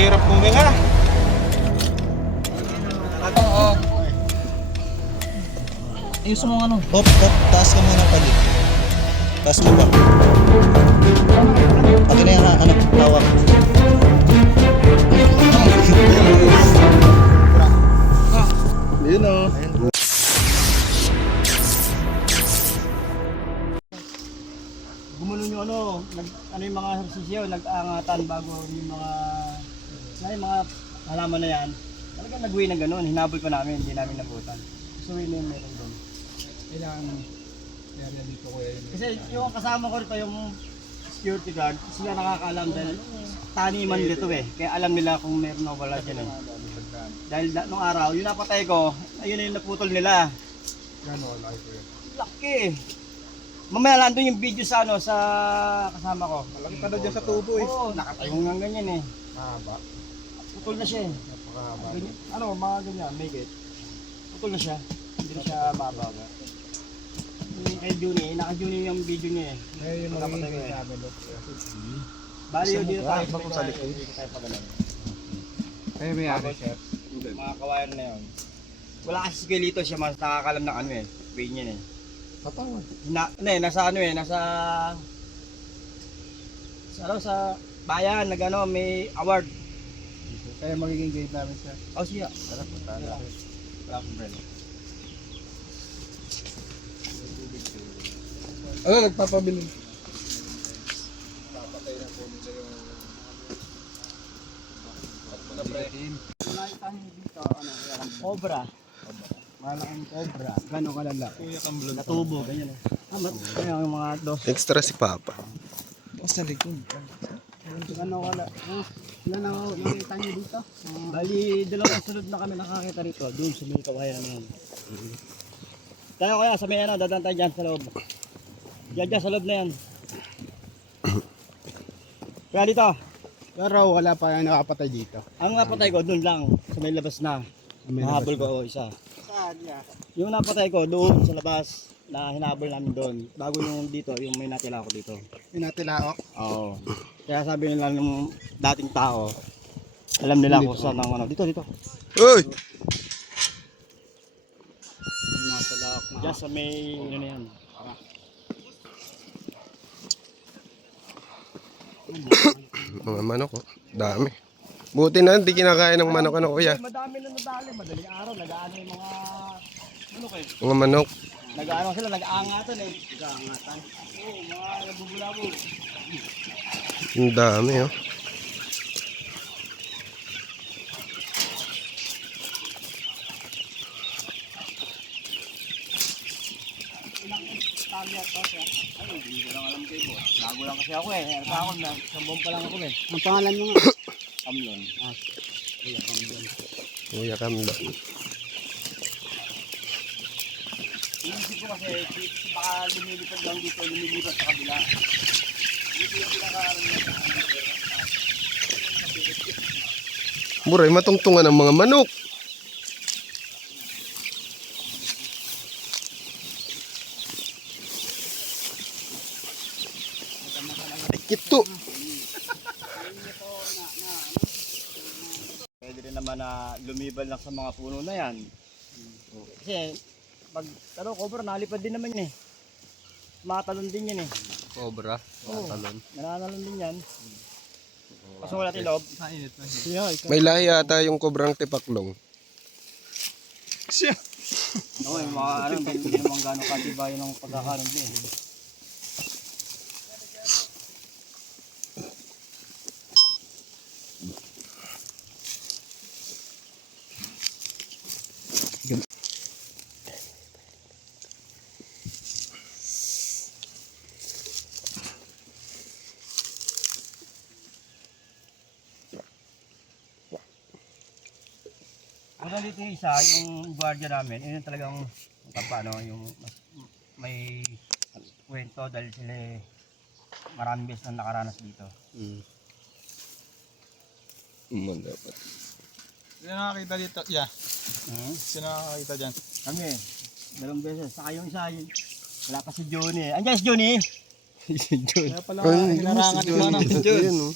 Hirap huminga. Oo. Ayos mo ano. Hop, hop, taas ka muna pali. Taas mo ba? Akin na yung ano, tawag. Yun o. Gumulo yung ano yung mga ehersisyo, nag-aangatan bago yung mga halaman na yan. Talagang nag-uwi ng ganun, hinabol pa namin, hindi namin nabutan. So yun yung meron doon. Kailangan area dito ko yun. Kasi yung kasama ko rito, yung security guard, sila nakakaalam dahil taniman dito eh. Kaya alam nila kung meron o wala dyan eh. Dahil nung araw, yung napatay ko, ayun na yung naputol nila. Gano'n, laki ko yun. Laki eh. Mamaya lang doon yung video sa sa kasama ko. Malaki pa daw dyan sa tubo eh. Oo, nakatayong nga ganyan eh. Mahaba. Putol na siya eh. Napakahaba. Ganyan, mga ganyan, make it. Putol na siya. Hindi na siya bababa. Yung kay Juni, naka-Juni yung video niya eh. Ngayon yung Pagkapatay magiging ko eh. sabi look. Bali yun dito tayo. Bakit sa likod? Dito tayo pagalan. Kaya may ari sir. Mga kawayan na yun. Wala kasi si Kuelito siya mas nakakalam ng ano eh. Way niya eh. Patawad. Nasa bayan, may award. Kaya magiging guide namin sir. Oh siya. Tara, punta natin. Wala akong brand. Ano, nagpapabili? Cobra. Malaking cobra. Gano'ng kalala? Natubo, ganyan eh. Kaya yung mga dos. Extra si Papa. Sa likod. Gano'ng kalala? Ilan ang nakita niyo dito? Bali, dalawang sunod na kami nakakita rito. Doon sa may kawayan na yun. Tayo kaya sa may dadaan tayo dyan sa loob. Diyan sa loob na yan. Kaya dito, Pero wala pa yung nakapatay dito. ang napatay ko doon lang, sa may labas na. Nahabol ko isa. Saan niya? Yung napatay ko doon sa labas na hinabol namin doon. Bago yung dito, yung may natila ko dito. Yung natilaok. Oo. Kaya sabi nila ng dating tao, alam nila kung saan ang ano. Dito. Uy! Natilaok na. Diyan sa may ano na yan. Mga manok oh. Dami. Buti na hindi kinakain ng manok ano kuya. Madami na nadali, madaling araw, nag-aano yung mga manok eh. Mga manok. Nag-aano sila, nag-aangatan eh. Nag-aangatan. Oo, mga nabubulabog. Ang dami oh. Tagya to siya. Ay, hindi ko lang alam kayo po. Bago lang kasi ako eh. Ano pa ako na, sambong pa lang ako eh. Ang pangalan mo nga? Kamlon. Kuya Kamlon. Kuya Kamlo. Inisip ko kasi, baka lumilipad lang dito, lumilipad sa kabila. Dito yung pinaka-aral niya. Buray, matungtungan ng mga manok. Kito. Pwede rin naman na lumibal lang sa mga puno na yan. Kasi, pag cobra, nalipad din naman yun eh. Matalon din yan eh. Cobra. Talon. Nananalon din yan. Pasok wala tayong loob. Mainit na. May lahi ata yung kobrang tipaklong. Oo, yung mga ano, hindi naman gano'ng katibayan ng pagkakaroon din eh. Una dito yung isa, yung guardia namin, yun yung talagang paano, yung may kwento dahil sila maraming beses na nakaranas dito. Dapat. Sino nakakita dito? Yeah. Hmm? Sino nakakita dyan? Kami, dalawang beses. Saka yung isa, wala pa si Johnny eh. Andiyan si Johnny! Si Johnny. Kaya pala hinarangan Yun, oh.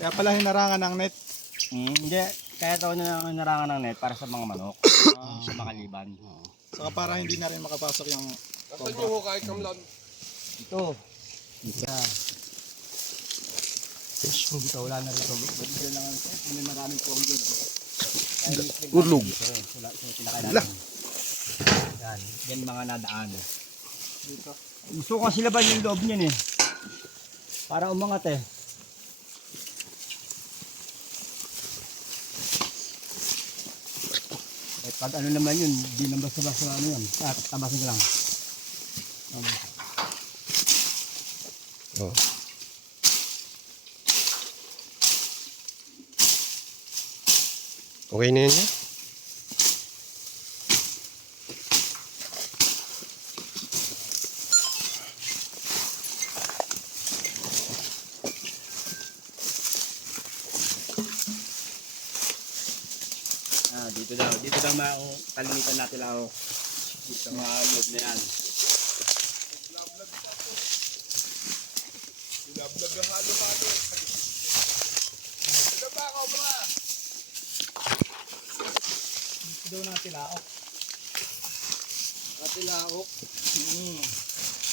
Kaya pala hinarangan ng net. Hindi, kaya ito na narangan ng net para sa mga manok, sa mga liban. Saka para hindi na rin makapasok yung Nasaan yung hukay, Kamlon? Ito. Isa. Ito, wala na rito. Dito lang ito. May maraming pong dyan. Ulog. Wala, ito pinakain natin. Yan, yan mga nadaan. dito. Gusto ko kasi laban yung loob niyan eh. Para umangat eh. Eh pag ano naman yun, di nang basta-basta ano yun. Tabasin ko lang. Oh. Okay na yun yan? Dito daw kalimitan natin lang sa mga loob na yan. Bilablag ang halo pa ito. Ito ba, Cobra? Dito daw natin laok. Ate laok.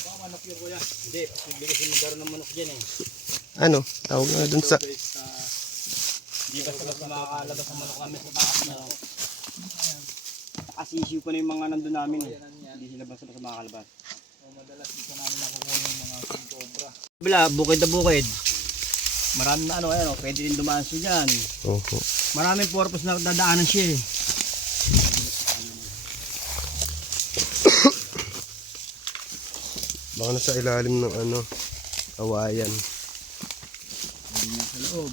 Baka manok yun kuya. Hindi, posible kasi magkaroon ng manok dyan eh. Ano? Tawag nga dun sa... Hindi basta makakalabas ang manok kami sa bakas na. Nakasisiw ko na yung mga nandun namin eh. Hindi sila basta makakalabas. Madalas dito namin nakukuha ng mga cobra. Bila, bukid na bukid. Maraming na ano, pwede rin dumaan siya dyan. Oho. Maraming purpose na dadaanan siya eh. Baka nasa ilalim ng ano, kawayan. Hindi na sa loob.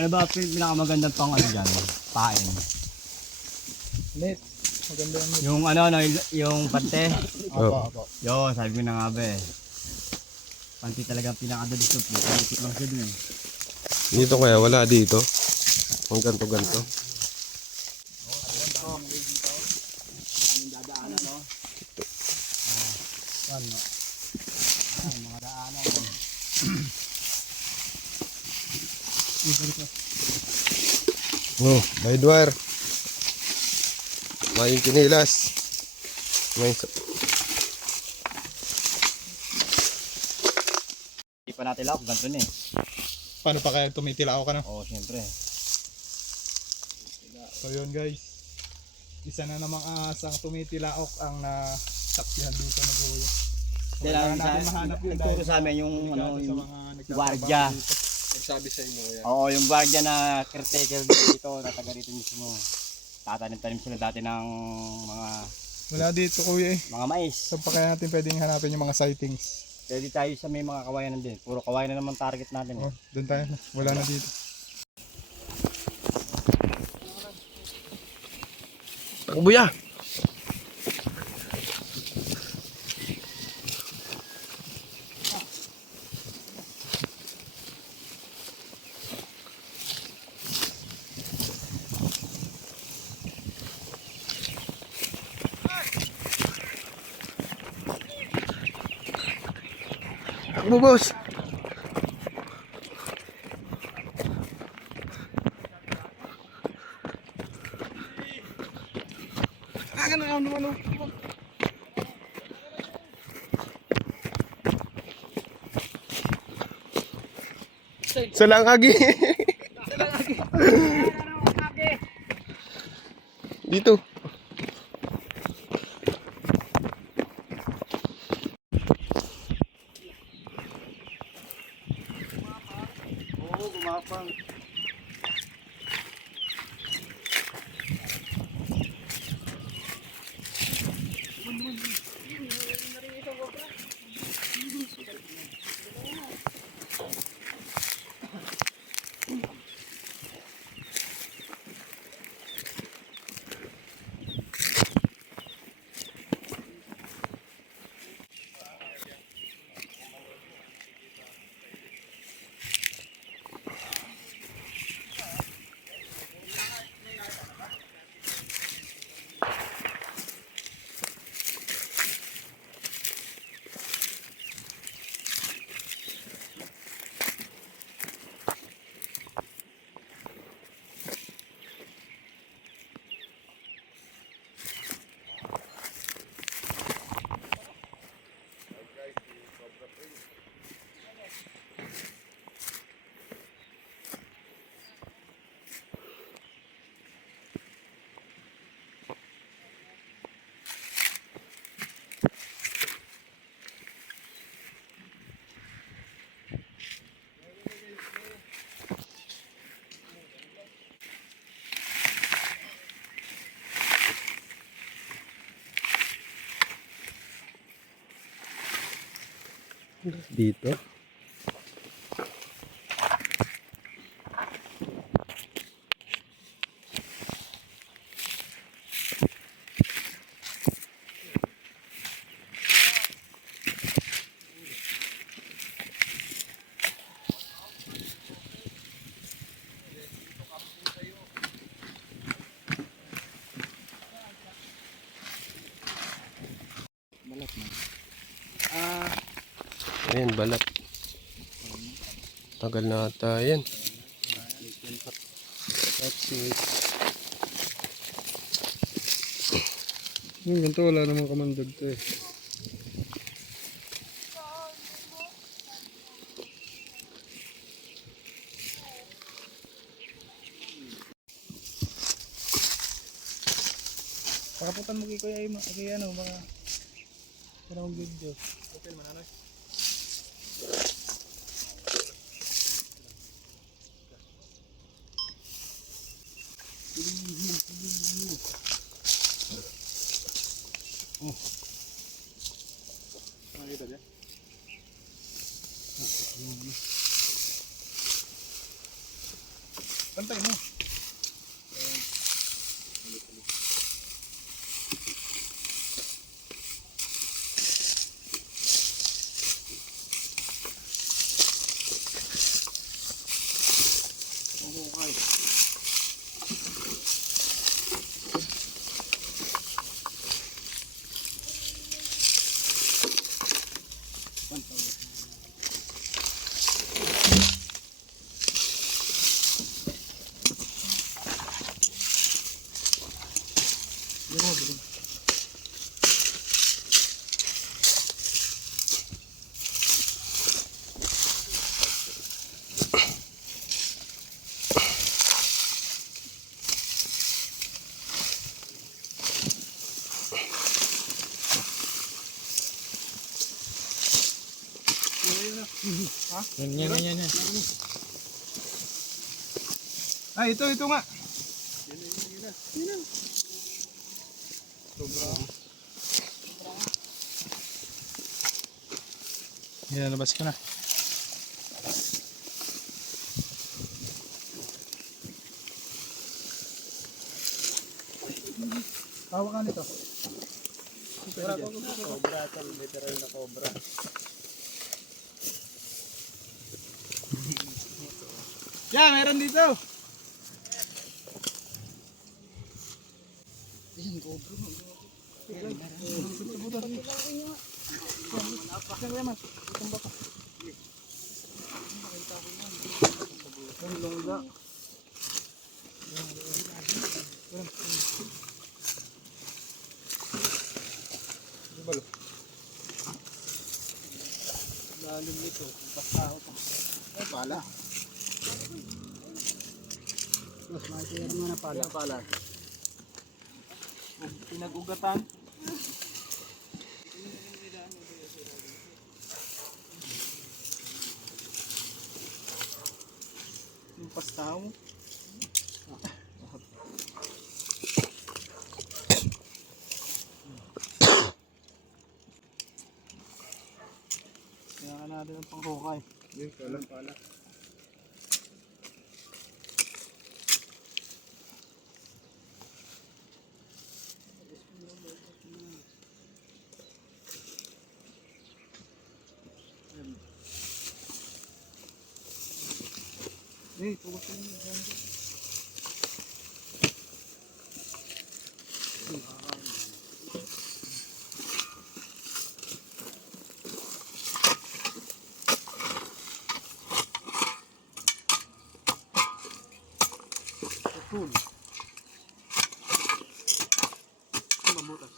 Ano ba pinakamagandang pang ano dyan? Pain. Net. Maganda yung net. Yung ano, yung pante. Oh. Apo. Yo, sabi ko na nga ba eh. Panti talaga pinakadalis ng pinitik lang siya dun eh. Dito kaya wala dito. Ang ganto-ganto. Yung dadaanan no? Yan no? Mga daanan no? Oh, may dwar. May kinilas. May... Hindi pa natin laok, ganito na eh. Paano pa kaya tumitilao ka na? Oo, siyempre. So yun guys. Isa na namang asang tumitilaok ang nasaksihan dito na kuya. Kailangan natin mahanap yun nagturo dahil sa amin yung delikado ano, sa yung mga nagtatrabaho gwardiya. dito. Nagsabi sa inyo yan. Oo, yung guardia na caretaker dito, na taga rito mismo. Tatanim-tanim sila dati ng Wala dito kuya eh. mga mais. Saan pa kaya natin pwedeng hanapin yung mga sightings? Pwede tayo sa may mga kawayanan din. Puro kawayanan naman target natin. Oh, doon tayo na. Wala na dito. Takbo ya! Takbo, boss! Salang agi. Dito. Oo, gumapang. Dito. Balat na. Ayan, balat. Tagal na ata yan. That's it. Ganito wala namang kamandag to eh. Pakaputan mo kay Kuya Ima, kay ano, mga parang video. Open mo na na. Makikita dyan? Pantay mo. Ha? Yan. Ay, ito nga. Yan. Sobra. Yan, labas ko na. Hawakan nito. Cobra, literal na cobra. Yeah, meron dito. Lalim nito, pasao pa. Ay, pala. Mas makikita mo na pala. Pinag-ugatan. Yung pastaw. Kailangan natin ang panghukay. Yung pala. Hey, tugot ko na. Cool. Mabutas.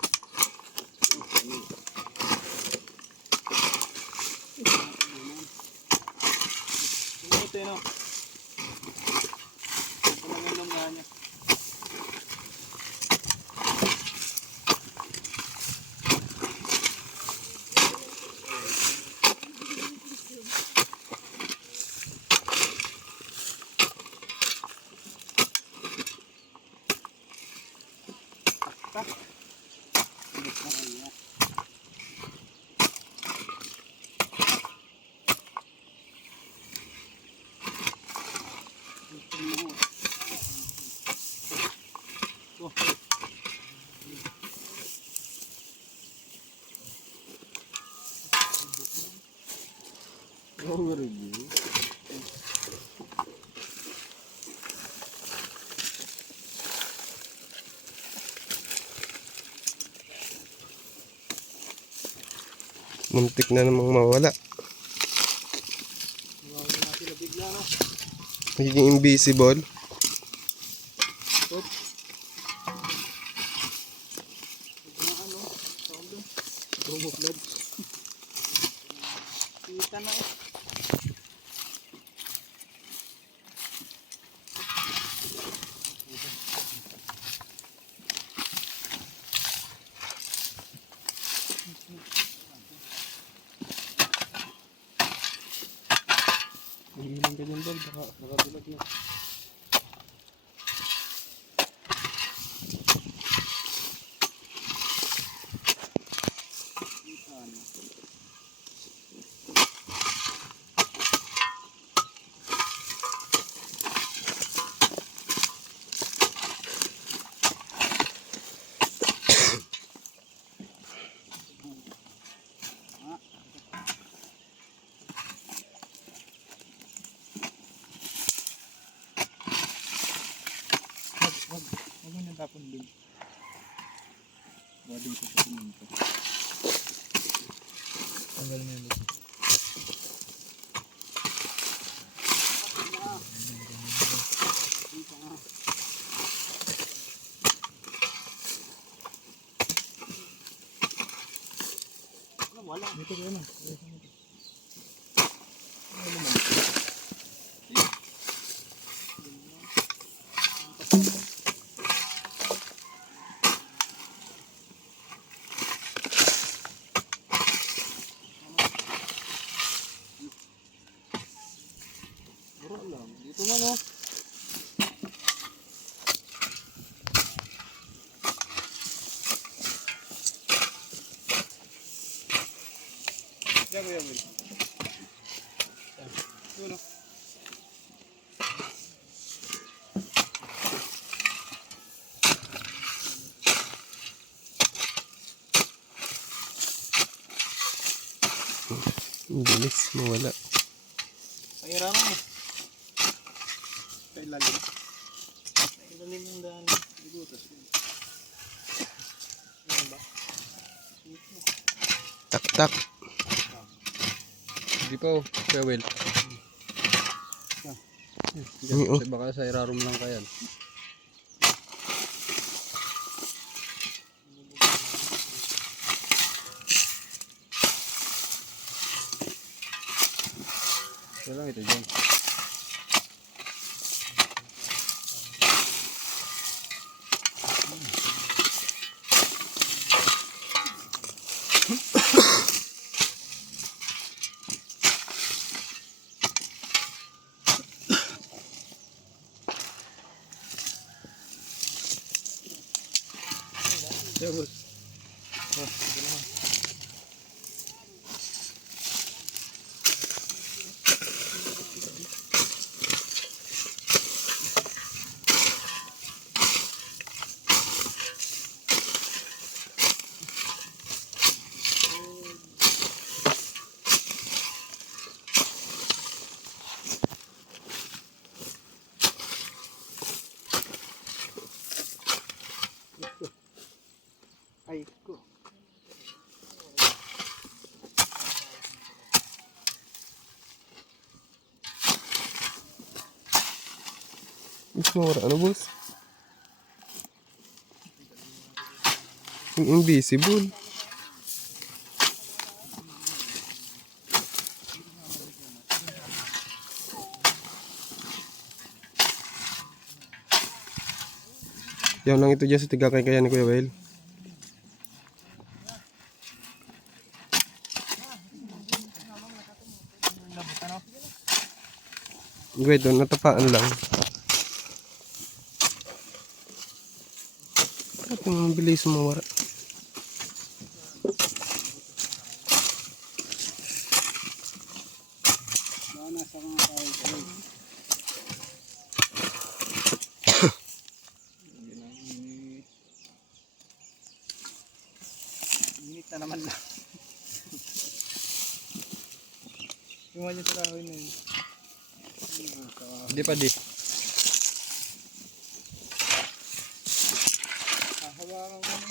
Ito no. Niya. Overview. Muntik na namang mawala. Mawawala na sila bigla, no? Magiging invisible. Oop. Ito na ano, tawag doon. Bumuklat. Kita na eh. Hihilang ka dyan, Bal. Baka bulag na. Huwag mo nang tapon din. Huwag dito sa siminto. Tanggal mo yun. Wala. Dito ko na. Dito man oh. Yan, yan, yan. Wala. Ang bilis mawala. Pahirapan mo. Sa ilalim. Sa ilalim yung daan. Bigutas. Yan ba? Tak tak. Hindi pa oh. Kuya Will. Oo. Baka sa irarum lang kayan. Ito lang ito dyan. Sebut. Ay ko. Mas mawala. Ano boss? Yung invisible. Yan lang ito dyan sa tigakay kaya ni Kuya Will. Wait, doon natapaan lang. At yung bilis mawara. Nasa mga tayo. Init na naman na. Yung mga sa kahoy na yun. Hindi pa di. Hawakan ko na.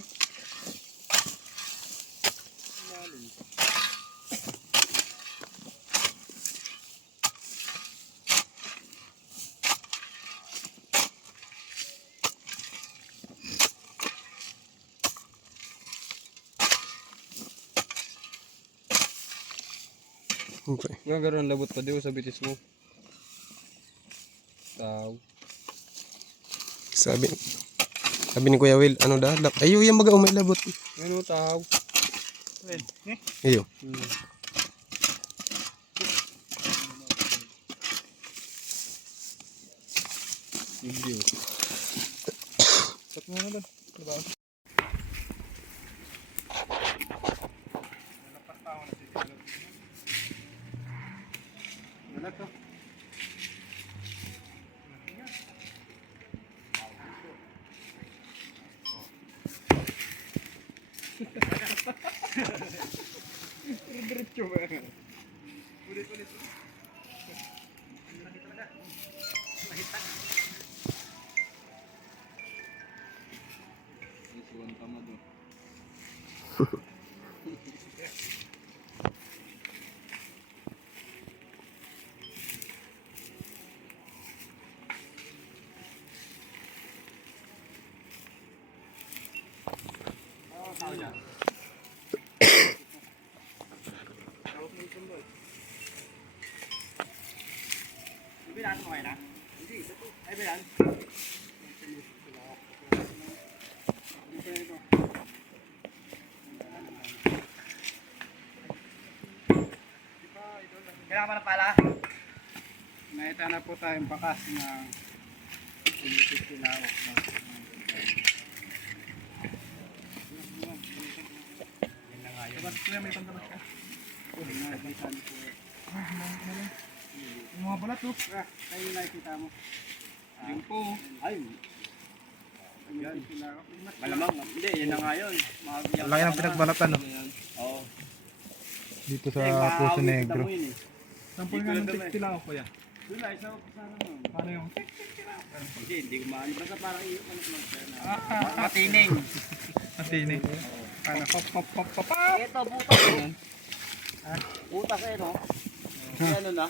Okay. Gagaroon labot pa di sa bitis mo. Tao. Sabi ni Kuya Will, ano da? Ayo, yung mga umay labot. Ano tao? Ayo. Hindi. Sat mo na doon. Diba? Wala to. Diretso ba yan? Ulit. Isuwan pa mo doon. Bilan mo kayo na? Hindi, ay bilan. Kailangan pa na pala. Nakita na po tayong bakas na pinitik tinawak na. Tabas ko yan, may pantabas ka. Yung mga balat oh. Kayo nakikita mo. Yung po. Ay. Malamang. Hindi, yan na nga yun. Laki ng pinagbalatan no? Oo. Dito Sa Puso Negro. Sampol nga ng tik tinawak ko yan. Doon na, isa sana mo. Paano yung Hindi ko maano. Basta parang iyo ka na. Ah, Matining. matinig. Ano, pop. Ito, butas eh. Butas eh, no? Kaya ano na?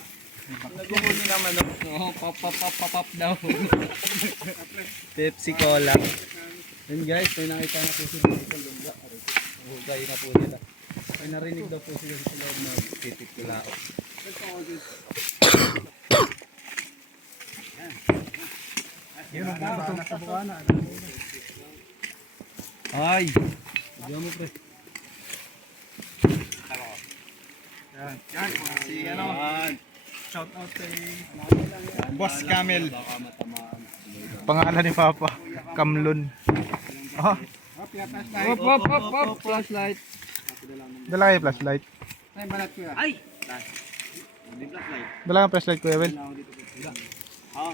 Naguhuli naman, no? Oo, pop daw. Pepsi Cola. Yun guys, may nakita na po sila sa lungga. Hugay na po nila. May narinig daw po sila sa loob na titik nila. Yun ang bato sa bukana. Ay! Diyan mo pre. Yan. Si ano, Yan. shout out kay Boss Camel. Baka matamaan. Pangalan ni Papa, Kamlon. Oh, Op, flashlight. dala kayo flashlight. Ay, balat ko yan. Ay! Hindi flashlight. Dala ka flashlight Kuya Will. Ha?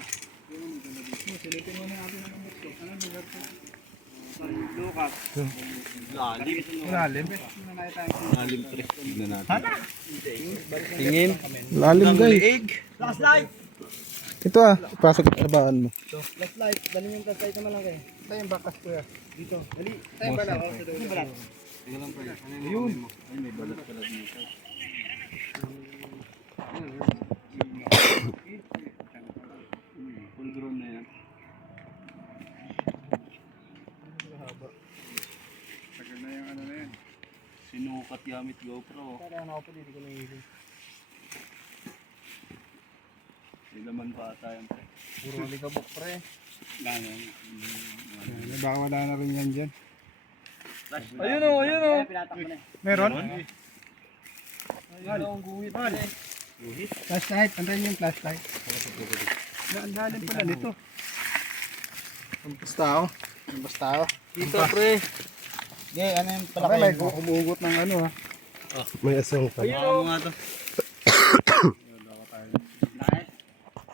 Lucas. Lalim. Lalim. Lalim pre. Tignan natin. Tingin. Lalim guys. Flashlight! Ito pasok sa trabahan mo. Flashlight. Dali yung flashlight naman lang kayo. Ito yung bakas Kuya. Dito. Dali. Tayo ba lang? Ano balat? Tingnan lang pre. Ayun. Ay, may balat pala dito. Full grown na yan. Tagal na yung ano na yan. Sinukat gamit GoPro. Kailangan ako pa dito ko nahihili. May laman pa ata yan pre. Puro alikabok pre. Ganyan. Baka wala na rin yan dyan. Ayun o, ayun o. Pinatak mo na. Meron? Ayun o, ang guhit pre. Flashlight. Andan yung flashlight. Ang lalim pala nito. Ang basta Dito pre. Hindi, ano yung pala Baka may kayo? umugot ng ano ha. May asang pa. Ayun o. nga to.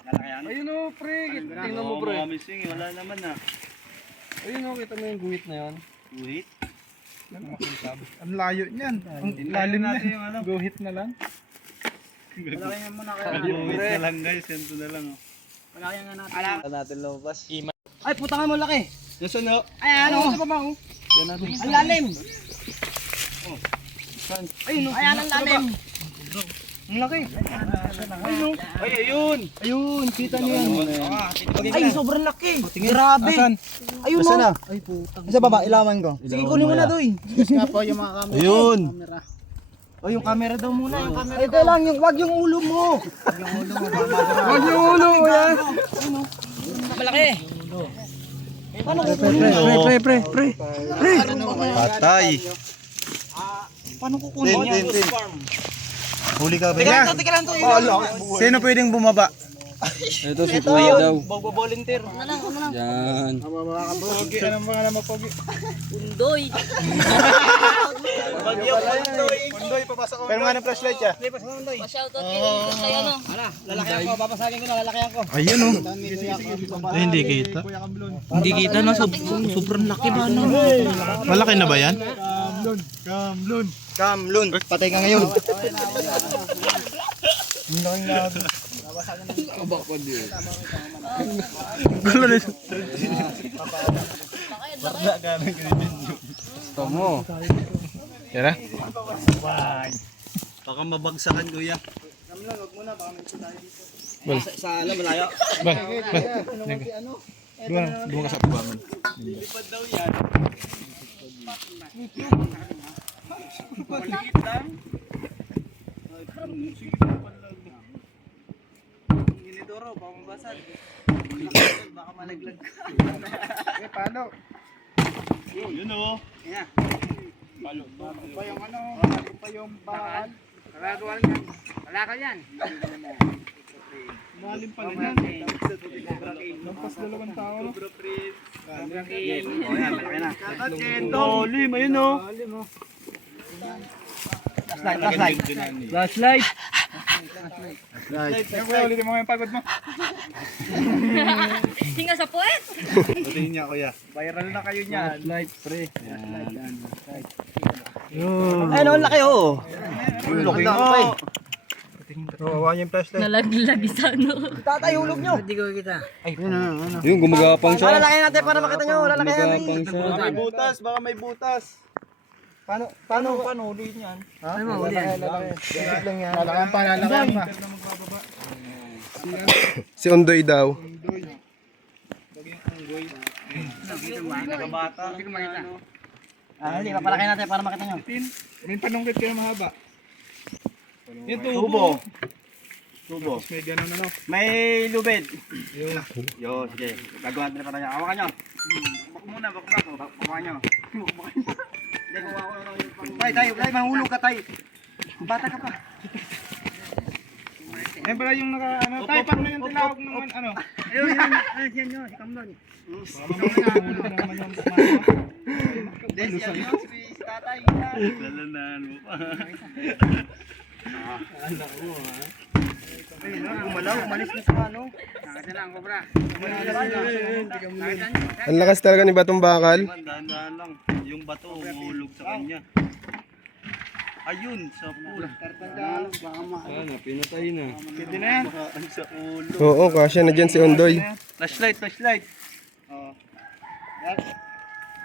Lalaki yan? Ayun o pre. Tingnan mo pre. Mga missing, wala naman na. Ayun o, kita mo yung guhit na yun. Guhit? Ang layo niyan. Ang lalim na. natin yung ano. Guhit na lang. Malaki nga muna kaya. Buwis na lang guys, ganito na lang. Malaki nga natin. Wala natin lumabas. Ay, putangan mo laki. Gusto no? Ay, ano? Sa baba, oh. Yan natin. Ang lalim. Ayun, oh. Ayan ang lalim. Ang laki. Ayun, Ay, ayun! ayun, kita niyo yan. Ay, Ay, sobrang laki. Grabe. Asan? Ayun, Asan no. na? Ay, putang. Sa baba, ilawan ko. Sige, kunin mo na, Doy. Yes nga po, yung mga camera. Ayun! O, yung camera daw muna, yung camera. Ito lang, wag yung ulo mo. Wag yung ulo mo yan! Malaki. Paano ko Pre! Patay! Paano ko kunin yan? Huli ka ba? Teka lang to. Sino pwedeng bumaba? Ito si Kuya daw. Volunteer. Yan. Pogi, anong mga naman pogi? Undoy. Undoy, papasok ko. Pero nga ng flashlight siya. Pa-shoutout kay ano. Lalakihan ko, babasagin ko na, lalakihan ko. Ayun oh. Hindi kita. Hindi kita na. Sobrang laki ba no? Malaki na ba yan? Kamlun, patay ka ngayon. Gusto mo. Yan na? Baka mabagsakan kuya. Sa alam, malayo. Doon ka sa tubangan. Ginidoro, baka mabasag. Baka malaglag ka. Eh, paano? Yun oh. Yan. Pa yung ano? Pa yung bakal? Wala ka yan. Malim pala yan. Lampas 2 tao, no? Dolim, ayun oh. Flashlight. Yan kuya, ulitin mo yung pagod mo. Hinga sa puwet. Ulitin niya kuya. Viral na kayo niyan. Light pre. Ay, no, laki oh. Laki nga. Kawawa niyo yung flashlight. Nalaglag sa ano. Tatay, hulog nyo. Ano? Yung gumagapang siya. Lalaki natin para makita nyo. Lalaki natin. Gumagapang siya. May butas, baka may butas. Paano huli niyan? Ha? Ay, mahuli yan. Lalakan pa, lalakan pa. Si Ondoy daw. Nagabata. Hindi, papalaki natin para makita nyo. May panungkit kayo mahaba. Yung tubo. Tapos may ganun ano. May lubid. Yo, sige. Gagawa natin para niya. Hawakan nyo. Bak muna, bak. Hawakan nyo. Hindi, kuha ko lang yung Tay, mahulog ka, Tay. Bata ka pa. Yan pala yung naka, ano, tayo, paano yung tinawag naman, ano? Ayun, yan nyo, si Kamlon. Mahulog na naman yung Des, yan nyo, si Tatay. Lalanan mo pa. Gumalaw, umalis na sa ano. Nakita lang, Cobra. Ang lakas talaga ni Batong Bakal. Dahan-dahan lang. Yung bato umuulog sa kanya. Ayun, sa pool. Ano, pinatay na. Pwede na yan. Ang sa ulo. Oo, kasya na dyan si Ondoy. Flashlight.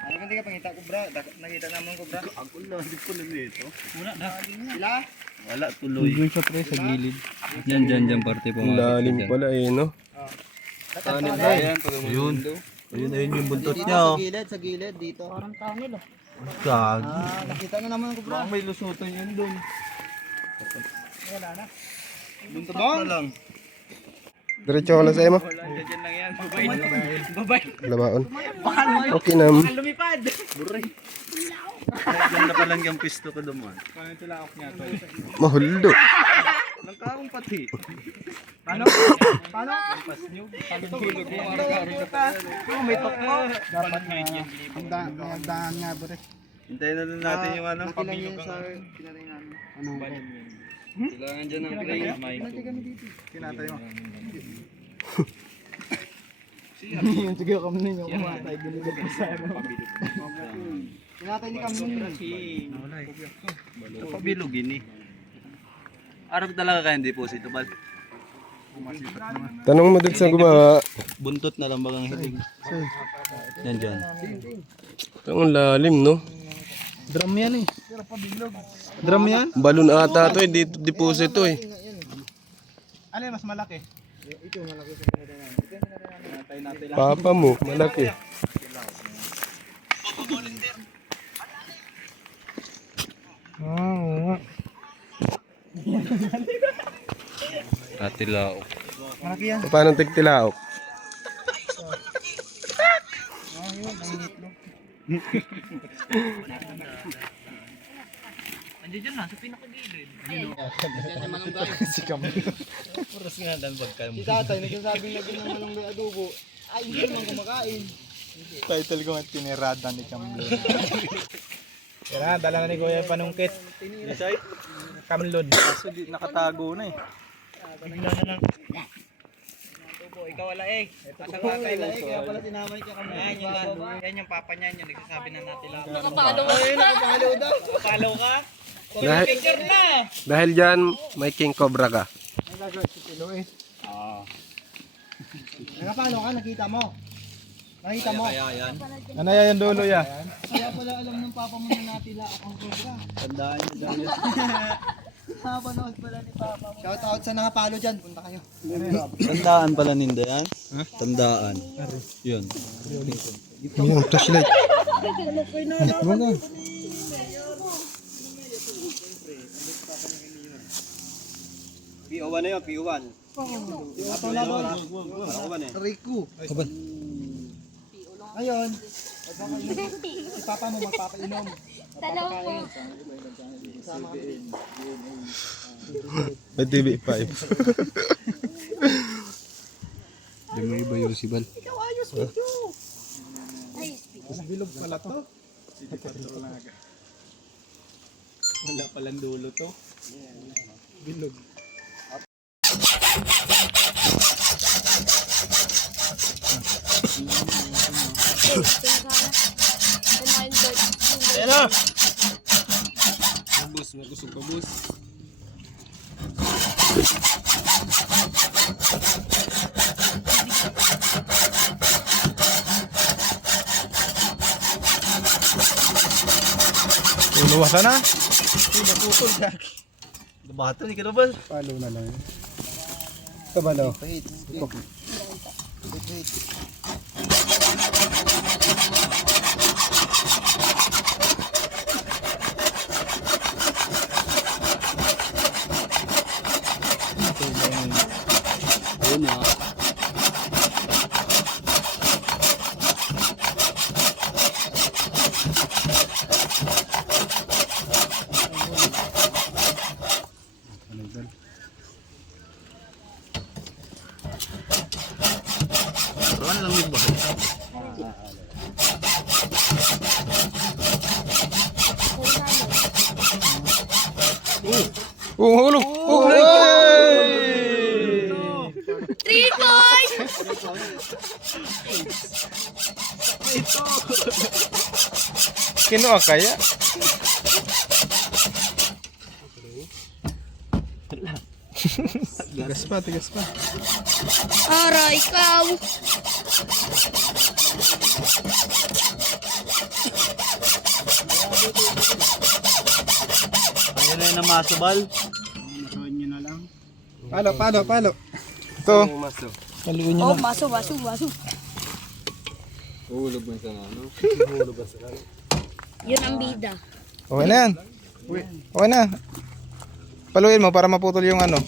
Ano kung di ka pangita, Cobra? Nakita naman, Cobra. Ako lang, hindi ko lang ito. Sila? Wala, tuloy. Doon siya pre, sa gilid. Diyan, parte Ang lalim pala eh, no? Tanim na yan. Ayun. Ayun yung buntot niya. Sa gilid, dito. Parang tunnel oh. Gag. Nakita na naman, Cobra. Baka may lusutan yun doon. Bunto ba? lang. Diretso ko na sa emo. Diyan lang yan. Labaon. Okay nam. Lumipad! Ganda pa lang yung pisto ko dumaan. Paano yung tilakok niya to? Mahuldo. Nagkaong pati. Paano? Pagtulog mo, May tokmo. dapat may daan nga, bro. Hintayin na lang natin yung ano. Ano? Kailangan dyan ng crane. Kinatay mo. Sige, kami ninyo. Kumatay, ginigad ko sa ano. Kinatay ni Kamlon. Pabilog yun eh. Arap talaga kayang deposito, Bal. Tanong mo dun sa gumawa. Buntot na lang bagang hilig. Yan dyan. Ang lalim, no? Drum yan eh. Drum yan? Balon ata to eh, dito deposito eh. Ano yung mas malaki? Papa mo, malaki. Oo nga. Atilao. Malaki yan. Paano tigtilaok? Andiyan dyan na, sa pinakagilid. Si Camille. Puros nga dan pagka Si tatay, nagsasabing lagyan ng manong may adobo. Ay, hindi naman kumakain. Title ko nga tinirada ni Camille. Yan na, dala na ni Kuya yung panungkit. Kamlod. Kaso di nakatago na eh. Ikaw wala eh. Asa ka kay Lae, kaya pala sinama ni kami. Yan yung papa niyan, yung nagsasabi na natin lang. Nakapalo ka. Nakapalo daw. Nakapalo ka? Dahil dyan, may king cobra ka. Nakapalo ka, nakita mo. Nakita mo. Ano yan yung dulo ya? Kaya pala alam ng papa mo na natila akong cobra. Tandaan niyo daw yun. Napanood pala ni papa mo. Shout out sa nakapalo dyan. Punta kayo. Tandaan pala ninda yan. Tandaan. Yun. Yung flashlight. PO1 na yun, PO1. Ato na doon. Rico. Ngayon, si papa mo magpapainom. Dalawa po. May TV5. Di mo iba yung sibal. Bilog pala to. Wala palang dulo to. Bilog. Ano? Bus, magusog pa bus. Luwasan na. Bato ni Kinobal. Palo na lang. Ito ba lo? Ayun na. Ano lang yung bahay? Hulog! Three points! Kinuha kaya? Tigas pa, tigas pa. Aray, ikaw! Ayun na yung namasabal. Palo, palo, palo. Ito. Paluin nyo Oh, lang. baso. Uhulog mo sa ano? Yun ang bida. Okay na yan. Okay na. Paluin mo para maputol yung ano.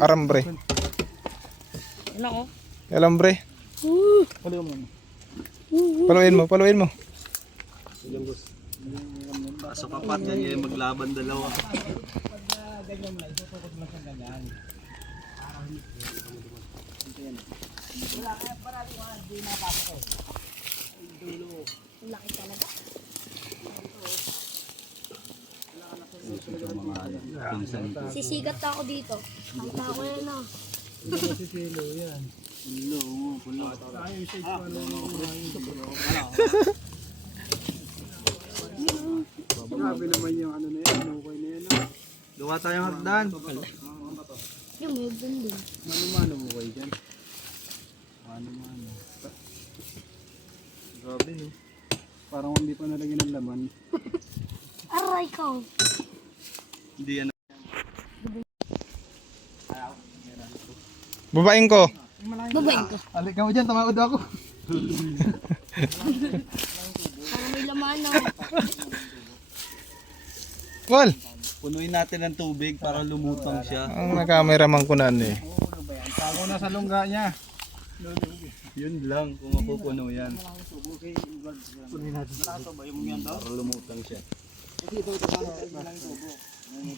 Arambre. Ano ko? Alambre. Paluin mo, paluin mo. Kaso kapat yan yung maglaban dalawa. Laki talaga. Sisigat ako dito. Kita ko yan ah. Gawa tayong hagdan. Yung may doon din. Mano-mano mo kayo dyan. Mano-mano. Grabe no. Parang hindi pa nalagyan ng laman. Aray ko. Hindi yan. Babaeng ko. Babayin ko. Alik ka mo dyan, tamawad ako. Parang may laman na. Wal. Punuin natin ng tubig para lumutang siya. Ang nakameraman ko na ano eh. Tago na sa lungga niya. Yun lang kung mapupuno yan. Punuin natin. Para lumutang siya.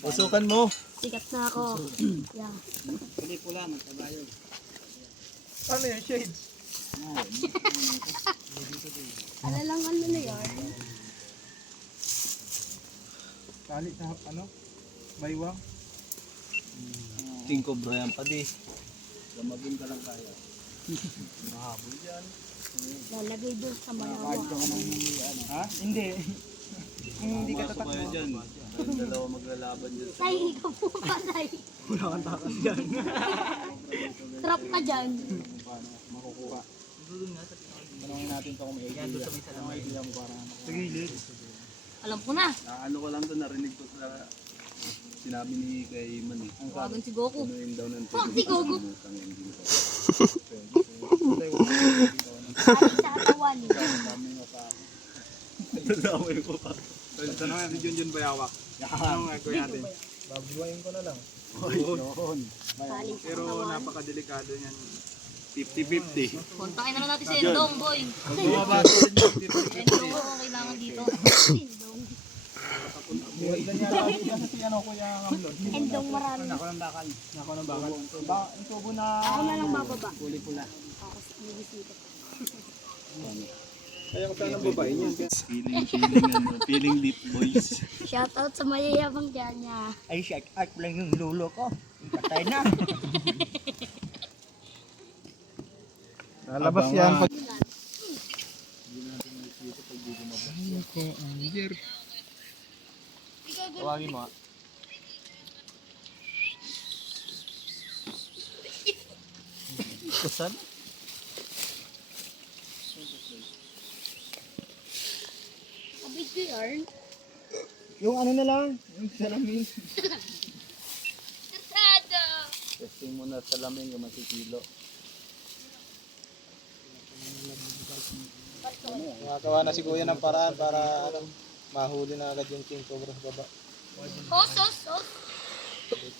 Pasukan mo. Sikat na ako. Yan. Ano yung shades? Ano lang ano na yan? Kali sa ano? Baywang? King Cobra yan pa di. Lamagin ka lang kaya. Mahabol yan. Lalagay doon sa malawa. Ha? Hindi. Hindi ka Pumasok kayo dyan. Kayong dalawa maglalaban dyan. Tay, ikaw po ba, tay? Wala kang takas dyan. Trap ka dyan. Makukuha. Tanongin natin ito kung may idea. May idea mo para makukuha. Alam ko na. Ano ko lang to, narinig ko sa sinabi ni kay Man eh. Tawagan si Goku. Punuin daw ng Fuck si Goku. Lumutang yung dito. Ay, sa katawan. Dadamay ko pa. Tanongin natin Junjun Bayawak. Anong gagawin natin? Babuhayin ko na lang. Saling sa Pero katawan. napakadelikado niyan. 50-50. Kontakin na lang natin si Endong, boy. Bumabasa din yung 50-50. Endong ko kailangan dito. Endong. Ilan niya lang kasi ano Kuya Kamlon? Endong marami. Nako ng bakal. Ang tubo na Ako na lang bababa. kulay pula. Ako sa bibisita. Kaya ko sana babae niyan. Feeling deep boys. Shoutout sa mayayabang dyan niya. Ay, shout out lang yung lulo ko. Patay na. Lalabas yan. Tawagin mo. Kusan? Kabig ko yarn. Yung ano na lang. Yung salamin. Kasada. Testing mo na sa laming yung masikilo. Nakakawa na si Kuya ng paraan para ano, mahuli na agad yung King Cobra sa baba. Hos, hos, hos.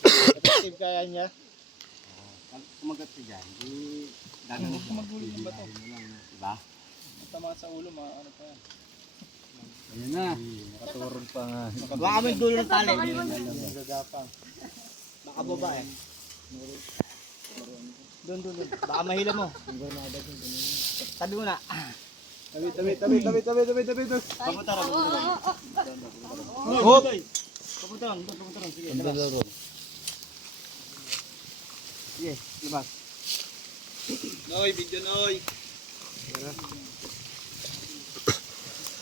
Effective kaya niya. Kumagat ka dyan. Huwag magulo yung bato. Diba? Tama sa ulo, ano pa yan. Ayan na. Nakaturog pa nga. Baka kami dulo ng tali. Gagapang. Baka baba eh. Doon. Baka mahila mo. Tabi mo na. Tabi. Papunta rin. Hop! Papunta rin. Sige, Ang labas. dalawa. Sige, labas. Noy, video Noy.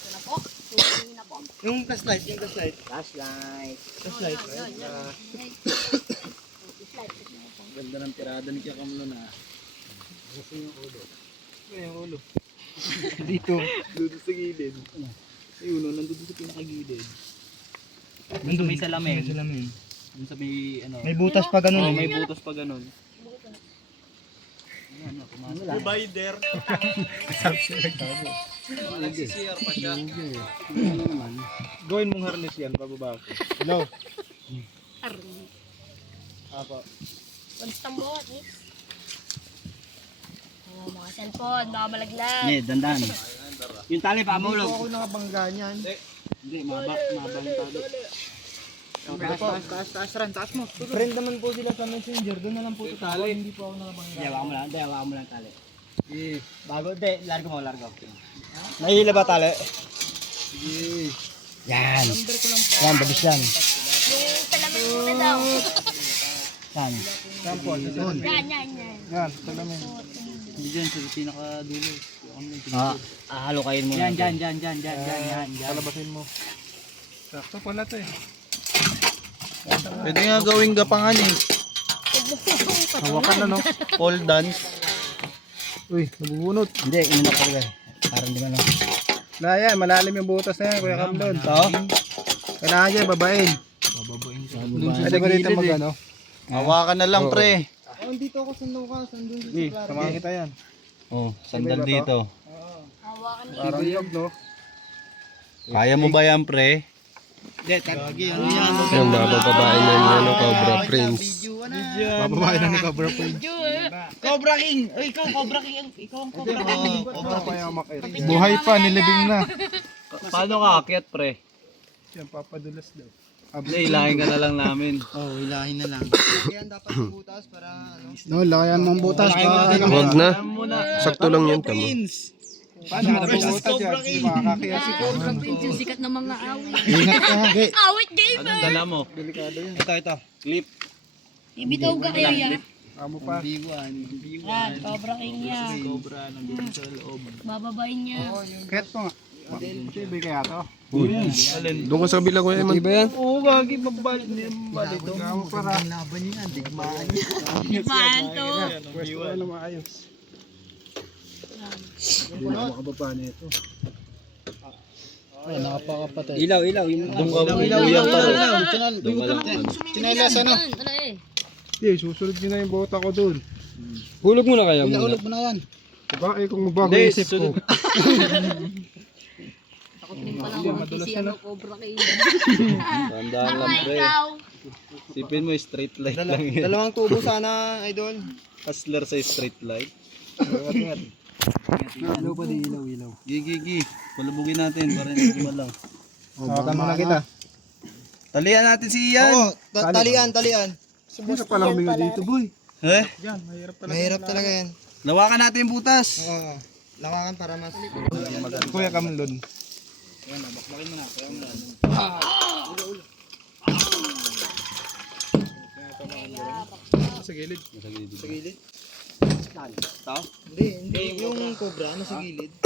Yan ako. Tumingin ako. Yung flashlight. Flashlight. Yan. Flashlight. Ganda ng tirada ni Kakamlo na. Yung ulo. Dito sa gilid. Ayun, nandito sa pinakagilid. Nandun may salamin. Dun sa may ano. May butas pa ganun. May butas pa ganun. Divider. Nagsisiyar pa siya. Gawin mong harness yan, pababa ko. Hello. Army. Apo. Basta mo, eh. Oh, mga cellphone, mga malaglag. Hindi, dandan. Yung tali pa Hindi amulog. po ako nakabangga niyan. Hindi, mabang tali. Taas mo. Friend naman po sila sa messenger. Doon na lang po ito talo. Hindi po ako nakabangga. Hindi, hawakan mo lang tali. Bago, largo mo. Nahihila ba tali? Yan. Yan, bagis yan. Yung salamin muna daw. Yan. Tampon. Doon. Yan. Yan, salamin. Hindi dyan, sa pinakadulo. Halo-kayin mo. Yan. Kalabasin mo. Sakto pala to eh. Pwede nga gawing gapangan eh. Hawakan na, no? Pole dance. Uy, nabubunot. Hindi, ininap ko yan. Parang di man lang. Na yan, malalim yung butas na yan, Kuya Kamlon. Ito? Kailangan dyan, babain. Pwede ba dito mag ano? Hawakan na lang, pre. Dito ako sa Lucas. Andun dito Sige, samahan kita yan. Oh, sandal dito. Hawakan niya. Parang yog, no? Kaya mo ba yan, pre? Hindi, tagi. Ano yan? Yung babababae na niya, no, Cobra Prince. Bababae na ni Cobra Prince. Cobra King! Uy, ikaw, Cobra King. Ikaw ang Cobra King. Buhay pa, nilibing na. Paano ka akyat, pre? Yan, papadulas daw. Hindi, ilahin ka na lang namin. Oo, hilahin na lang. Kaya dapat butas para ano. No, lakayan mong butas. Huwag na. Sakto lang yan, tama. Paano na butas yan? Hindi makakakaya si Cobra Prince yung sikat ng mga awit. Ingat ka, Hagi. Awit gamer! Anong dala mo? Ito. Clip. Ibitaw ka kayo ya. Amo pa. Yan, Cobra King yan. Cobra nandun sa loob. Bababain niya. Ket po nga. Ibig kaya to. Doon ka sa kabila, Kuya Eman. Oo, gagi, magbalik niya. Ito. Amo para. Laban niya, digmaan niya. Ipahan to. Pwesto na maayos. Ilaw. Doon ka, ilaw pa rin. Doon ka lang. Chinelas ano? Ano eh? Hindi, susunod nyo na yung bota ko dun. Hulog mo na kaya muna. Hulog mo na yan. Diba, kung mabago Hindi, yung isip ko. Takot rin pala ako mag-isi ano, Cobra King. Tandaan lang, pre. Ikaw. Sipin mo, straight light lang yan. Dalawang tubo sana, idol. Hustler sa straight light. Ilaw pa din, ilaw. Gigi. Palubugin natin para hindi lang. Sawakan mo na kita. Talian natin si Ian. Oo, talian. Subukan pala huminga dito, boy. Eh? Mahirap talaga yan. Lawakan natin yung butas. Oo. Lawakan para mas... Kuya Kamlon. Sa gilid. Sa gilid? Hindi. Yung cobra, nasa gilid.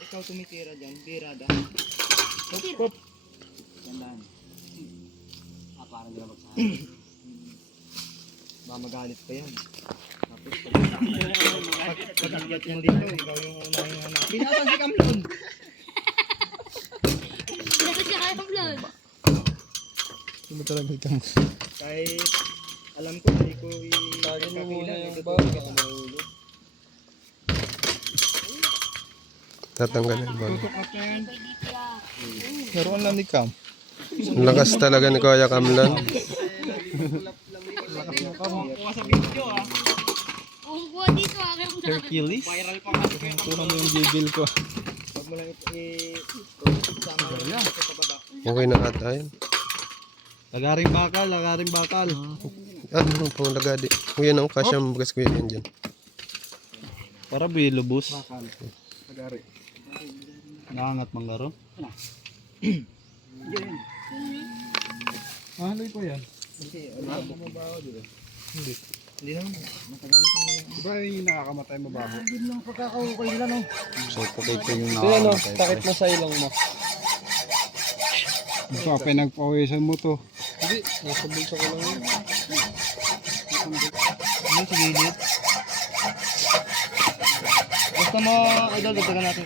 Ikaw tumitira dyan, birada. Pop. Tandaan. Parang di na magsahan. Mamagalit pa yan. Tapos pag-akyat yan dito, ikaw yung unahing hanapin. Pinatan si Kamlon! Pinaka siya kayo vlog. Ano talaga ikaw? Kahit alam ko, hindi ko i-kakilan. Tatanggalin ba? Meron lang ni Cam. Ang lakas talaga ni Kuya Kamlon. Kung kuha dito, akin ang sa akin. Achilles? Tuhan mo yung gibil ko. Huwag mo lang Okay na ata yan. Lagaring bakal. Ano pang lagadi? Kuya na, kasya mo bukas kuya yan dyan. Para bilubos. Nagari. Nakangat manggaro. Ano po yan? Hindi naman. Diba yung nakakamatay mabaho? So, pakay ko yung Takit na sa ilong mo. Ito, pinagpawisan mo to. Hindi, nasa bulsa ko lang yun. Ano sa gilid? Basta mo, idol, dagdagan natin.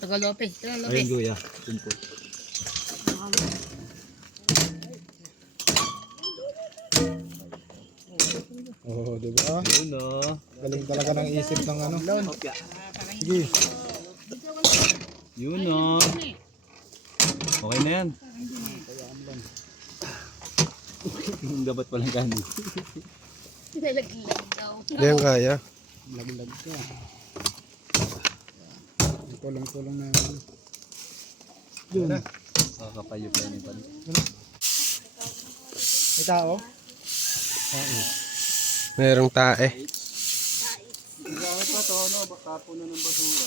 Taga Lopez. Taga Lopez. ayun, Guya. Tumpo. Oo, diba? Ayun, no. Galing talaga ng isip ng ano. Sige. Yun, no. Okay na yan. Dapat palang kanin. Nalaglag daw. Hindi yan kaya. Laglag ka. Tulong-tulong na ano. Yun. Kakapayo pa yun. May tao? Merong tae. Gamit pa to, ano? Baka po na ng basura.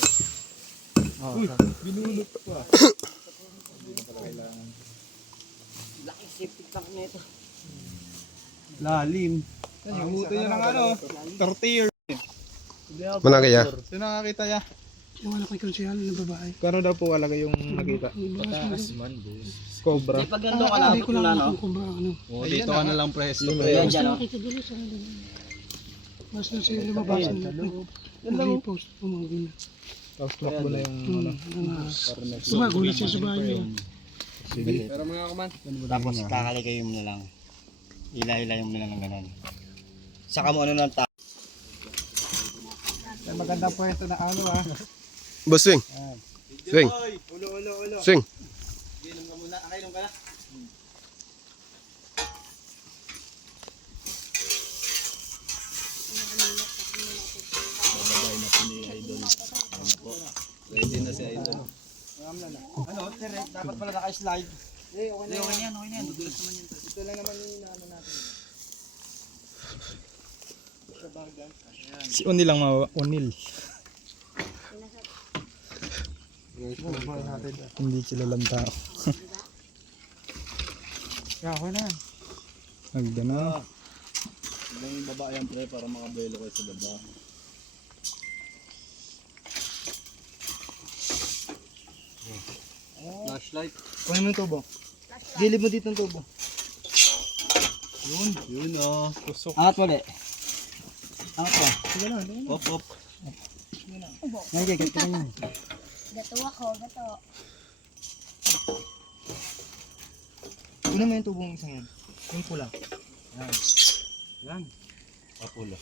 Uy, binulot pa. Laki septic tank nito. Lalim. Nabuto niya ng ano? 30 years. Malaki ya. Sino nakakita niya? Yung anak ko yung konsehal ng babae. Kano daw po alaga yung nakita? Taas man, boss. Cobra. Pag nandun ka na, kung na, no? Oh, dito ka na lang presto Yan pre. dyan, no? Tapos lock mo na yung ano. Pero mga kuman. Tapos kakaligay mo na lang. Ilay-ilay mo na lang ganun. Saka mo ano ng Maganda po ito na ano Boss Swing. Swing. Ulo. Swing. Inom ka muna. Inom ka na. Ready na si Idol. Ano, direct. Dapat pala naka-slide. Okay na yan. Dudulas naman yun. Ito lang naman yung inaano natin. Si Unil lang Unil. Hindi kilalang tao. Okay na yan. Nagdana. Ilang baba yan pre para makabuelo kayo sa baba. Flashlight. Kunin mo yung tubo. Gilid mo dito yung tubo. Yun oh. Angat mo ulit. Angat mo. Pop. Nagigit ka na yun. Gato ako, gato. Kunin mo yung tubong isang yan. Yung pula. Papulo.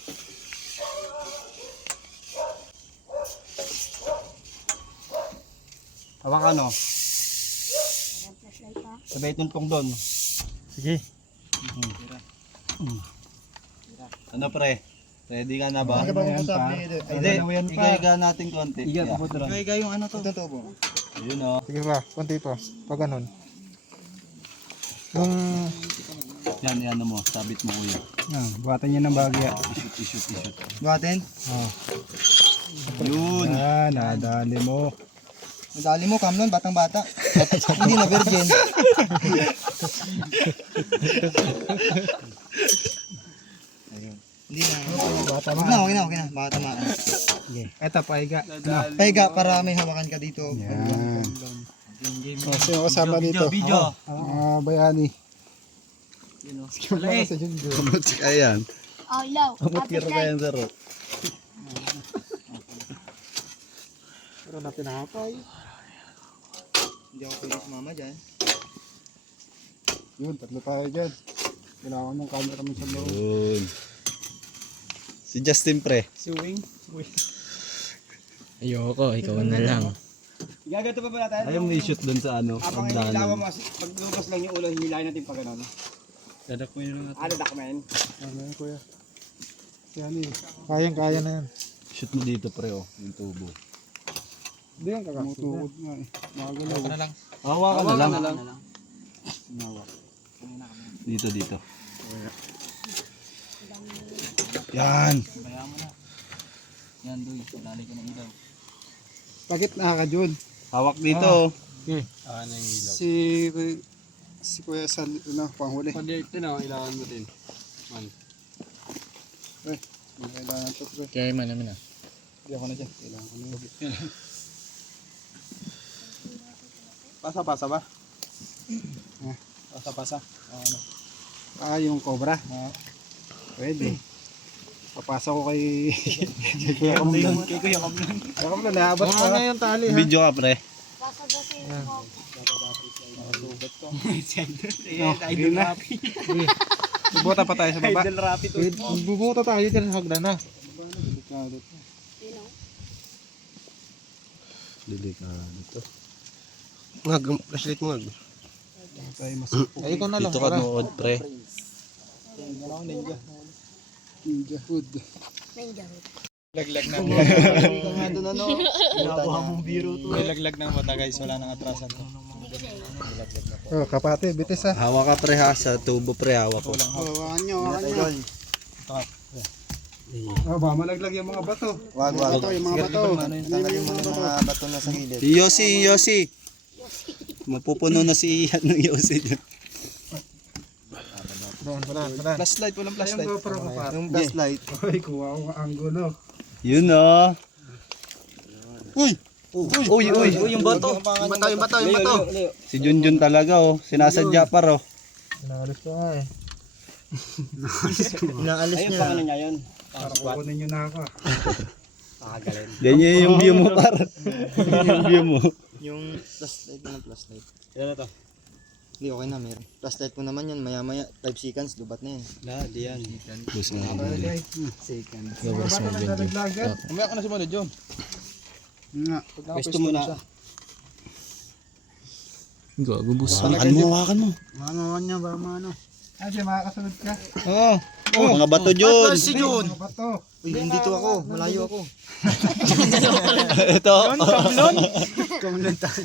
Hawak ka no. Parang flashlight pa. Sabay tuntong doon. Sige. Ano pre? Ready ka na ba? Hindi, Iga natin konti. Iga yung ano to. Ito tubo. Yun oh. Sige pa. Konti pa. Pag ganun. Yung Yan mo. Sabit mo kuya. buhatan niya ng bagya. Shoot. Buhatin? Yun. Nadali mo. Madali mo, Kamlon, batang-bata. Hindi na virgin. Hindi na. Okay na. Baka tamaan. Eto, paiga. Pahiga para may hawakan ka dito. Sino kasama dito? Video. Bayani. Kamot si Kayan. Oh, ilaw. Kamot Kayan sa ro. Pero na pinakapay. Hindi ako pwede sumama dyan. Yun, tatlo tayo dyan. Kailangan ng camera mo sa loob. Yun. Si Justin pre. Si Wing. Ayoko, ikaw na lang. Gagato pa ba natin? Ayaw mo i-shoot dun sa ano. Habang hinilawa mo, pag lumabas lang yung ulo, hinilayin natin pa gano'n. Dadak mo yun. Ano, dakmen? Ano yan, kuya? Yan eh. Kayang-kaya na yan. Shoot mo dito pre oh. Yung tubo. Hindi yan kakasuot nga eh. Magalaw. Hawakan na lang. Dito. Yan. Yan doy. Dali ka ng ilaw. Bakit nakaka-Jun? Hawak dito. Okay. Si Kuya Sal, panghuli. Ito na, ilangan mo din. Kailangan to, pre. Kaya man namin ah. Hindi ako na dyan. Kailangan ko na yun. Pasa ba? Pasa. Ano? Yung cobra. Pwede. Papasa ko kay Kuya Kamlon. Kay Kuya Kamlon. Kuya Kamlon, naabot pa. Ano yung tali ha? Video ka pre. Basa-basa yung ko. Idol na. Bubuta pa tayo sa baba. Idol rapid. Bubuta tayo dito sa hagdan na. Delikado to. Flashlight mo. Ay, ikaw na lang. Dito ka nood pre. Ninja hood. Laglag na. Nakuha mong biro to. Laglag ng mata guys. Wala nang atrasan to. Kapate, bitis ha. Hawak ka pre ha. Sa tubo pre hawak ko. Hawakan nyo. Ba, malaglag yung mga bato. Wag. Yung mga bato. Tanggalin mo yung mga bato na sa gilid. Si Yossi. Mapupuno na si Yossi. Wala. Flashlight, walang flashlight. Yung GoPro ko pa. Yung flashlight. Uy, kuha ko ang angulo. Yun oh. Uy! Uy, yung bato. Yung bato. Si Junjun talaga oh. Sinasadya pa oh. Naalis ko nga eh. Inaalis niya. Ayun, pangalan niya yun. Para kukunin nyo na ako. Ganyan yung view mo par. Yung view mo. Yung flashlight na flashlight. Yan na to. Hindi, okay na, meron. Flashlight mo naman yan, maya-maya, 5 seconds, lubat na yan. Di yan. Bus nga. Umaya ka na si Manod yun. Pwesto mo na. Gago bus. Hawakan mo. Mga niya ba ano? Ay, siya makakasunod ka. Mga bato Jun. Mga bato. Uy, hindi to ako, malayo ako. Ito. Kamulan tayo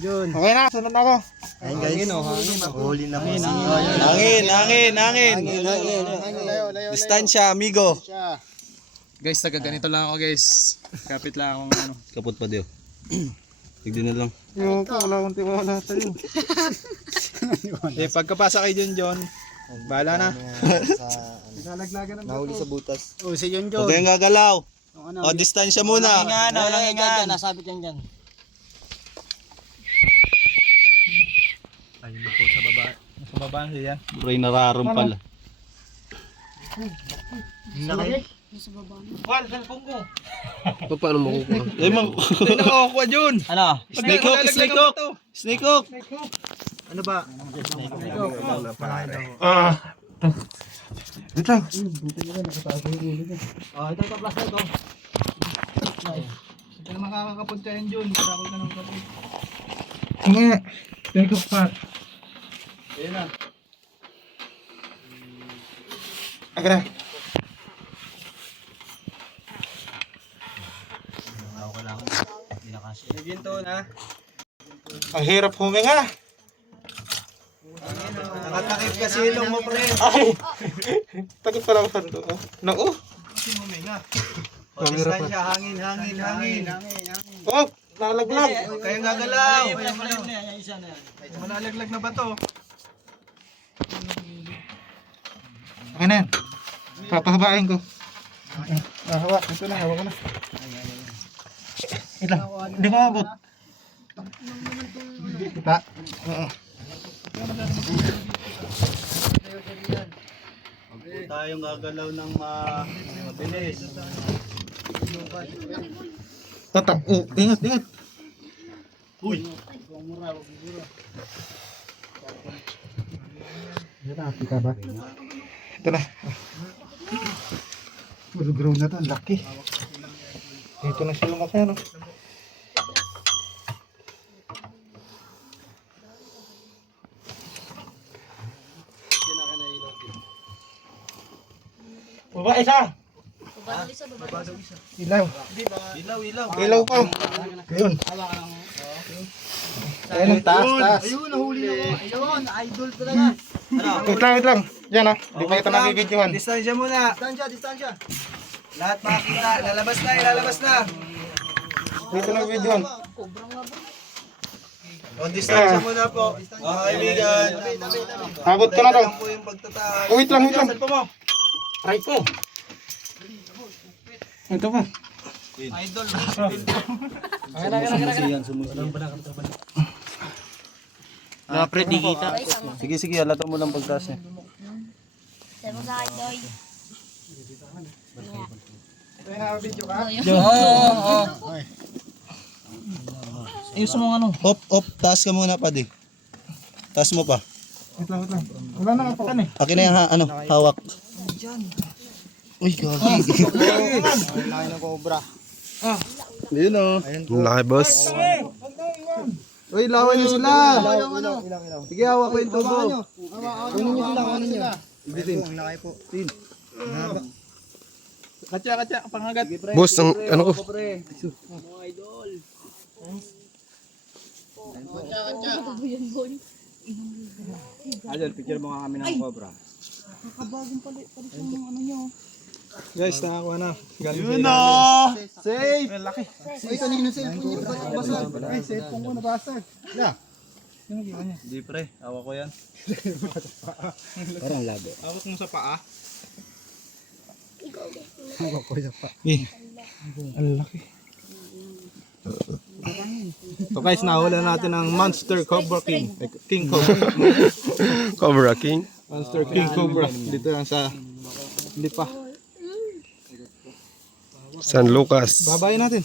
Jun. Okay na, sunod na ako. Ayun guys, huli na po. Hangin. Layo. Distansya, amigo. Guys, taga ganito lang ako guys. Kapit lang akong ano. Kaput pa diyo. Tignan na lang. Yung ko, wala akong tiwala sa'yo. Pagkapasa kay John, bahala na. Nalaglagan ng nahuli sa butas. Oh, si Jun Huwag kayong gagalaw. Ano? O, distansya muna. Walang ingan. Nasabit yan dyan. Ayun po sa baba. Sa baba siya. Ray nararam pala. Wal, cellphone ko. Paano makukuha? Eh, mang... Hindi nakakuha Jun. Ano? Snake hook. Ano ba? Dito lang. Oh, ito plastic ko. Hindi na makakapunta yan Jun. Karakol ka ng kapit. Nga. Take off part. Ayun na. Agad. Ginto na. Ang hirap huminga. Nakatakip kasi ilong mo, pre. Takip pa lang sa to. Nako. O, distansya, hangin. Oh, nalaglag. Kayong gagalaw. Malalaglag na ba to? Okay na yan. Papahabain ko. Hawak. Ito na, hawak ko na. Wait lang. Hindi mo abot. Kita. Oo. Tayong gagalaw ng mabilis. Tatak. Oh, ingat. Uy. Kita ba? Ito na. Full grown na to. Laki. Ito na siya lumaki, ano? Baba isa! Ilaw. Ilaw pa. Ayun. Ayun, taas. Ayun, nahuli na mo. Ayun, idol talaga. Wait lang. Yan ah. Di pa ito nabibidyohan. Distansya muna. Distansya. Lahat makakita. Lalabas na. Dito nabibidyohan. O, distansya muna po. Mga kaibigan. Abot ko na to. Lang po yung pagtataas. Oh, wait lang. Saan po mo? Right ko. Ito pa. Idol. Sige, halata mo lang pagtaas niya. Sabi mo sa akin, Doy. Ayusin mo ano. Op, taas ka muna pa di. Taas mo pa. Wait lang. Wala na kapakan eh. Akin na yung hawak. Uy, gagi. Laki ng cobra. Yun o. Ang laki, boss. Uy, lawan nyo sila. Ilaw. Sige, hawak ko yung tubo. Kunin nyo sila. Ang laki po. Katya, pangagat. Boss, ang ano ko? Idol, picture mo nga kami ng cobra. Guys, nakakuha na. Yun o. Safe! Ay, kanino cellphone niyo? Ba't basag? Ay, cellphone ko nabasag. Hindi pre, hawak ko yan. Parang lago. Hawak mo sa paa. Hawak ko sa pa. Eh, ang laki. So guys, nahula natin ang Monster Cobra King. King Cobra. Cobra King. Monster King Cobra. Dito lang sa Lipa. San Lucas. Babayin natin.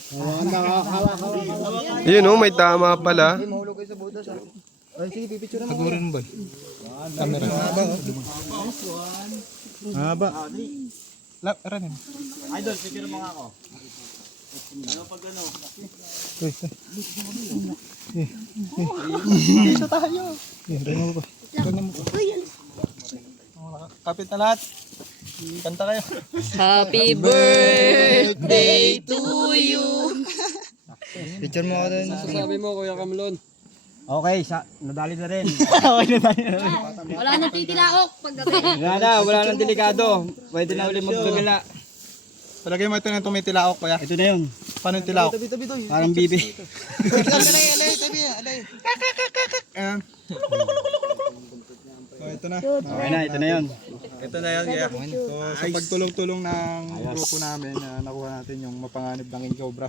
Yun oh, may tama pala. Mahulog kayo sa butas ha. Ay, sige, pipicture mo. Tagurin mo ba? Camera. Haba. Haba. Lap, aranin. Idol, picture mo nga ako. Ano pag ano? Isa tayo. Ganyan mo ba? Ganyan mo ba? Kapit na lahat. Kanta kayo. Happy birthday to you. Picture mo ako doon. Sabi mo, Kuya Kamlon. Okay, nadali na rin. Wala nang titilaok paggabi. Wala nang delikado. Pwede na ulit magbagala. Palagay mo ito na tumitilaok kaya. Ito na yun. Paano yung tilaok? Parang bibi. Ayan. So ito na. Okay na, ito na yun. Ito na yan, yeah. So sa pagtulong-tulong ng grupo namin, nakuha natin yung mapanganib ng King Cobra.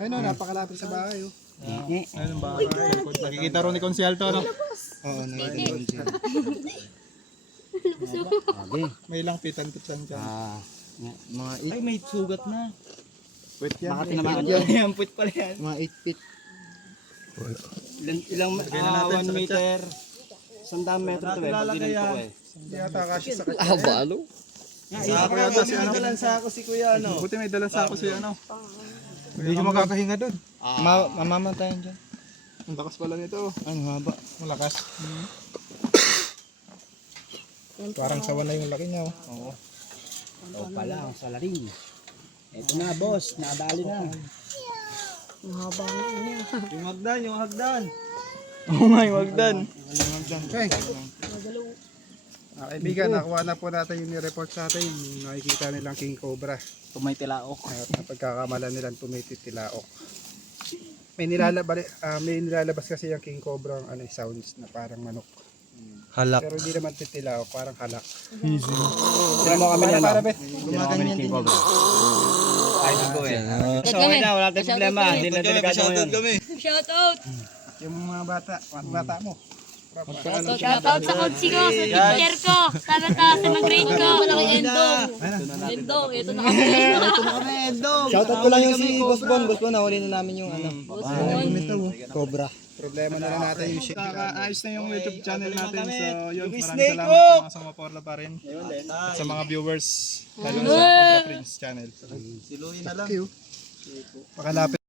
Ayun o, napakalapit sa bahay o. Ayun ang bahay. Nakikita rin ni Consial to, no? Oo, nakita ko siya. May ilang pitan-pitan dyan. Mga Ay, may sugat na. Wait yan. Baka tinamaan yan. Yan, put pala yan. mga 8 feet. Ilang 1 meter. 100 metro to eh. Pag ginanto ko eh. Hindi ata kasi sa kanya. Balo? Sako yata si ano. Dalan sa ako si Kuya ano. Buti may dalang sako si ano. Hindi ko makakahinga doon. Mamamantayan dyan. Ang lakas pala nito. Ang haba. Malakas. Parang sawan na yung laki niya. Oo. O pala, ang salarin. Ito na boss, nadali na. Ang haba niya. Yung hagdan, yung hagdan. Oo nga yung hagdan. Okay. Kaibigan, nakuha na po natin yung ni-report sa atin. Nakikita nilang King Cobra. Tumay tilaok. At napagkakamalan nilang tumitilaok. May nilalabas kasi yung King Cobra ang sounds na parang manok. Halak. Pero hindi naman titilaok, parang halak. Sino mo kami nila? Gumaganyan din. Ay, ko eh. So, okay na, wala tayong problema. Hindi na delikado ngayon. Shout out. Yung mga bata mo. Shout out sa coach ko, sa teacher ko. Sa mag-grade ko. Malaki Endong. Endong, ito na kami. Shoutout ko lang yung si Boss Bon. Boss Bon, nahuli na namin yung ano. Cobra. Problema na lang natin yung shit. Ayos na yung YouTube channel natin. So yun, maraming salamat sa mga sumaporta pa rin. At sa mga viewers. Lalo na sa Cobra Prince channel. Pakalapit.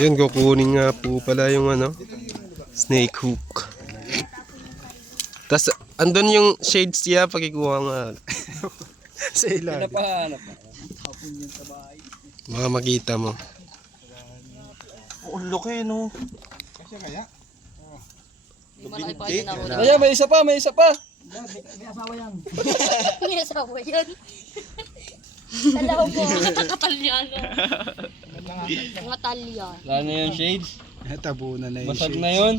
Yun, kukunin nga po pala yung ano, snake hook. Tapos, andun yung shades niya, pagkikuha nga. Sa ilan. Baka makita mo. Ang laki no. Malaki pa din ako. Kaya may isa pa, may isa pa. May asawa yan. Alam mo, Talyano. Mga Talyan. Wala na yung shades. Tabunan na yung Basag shit. na yun.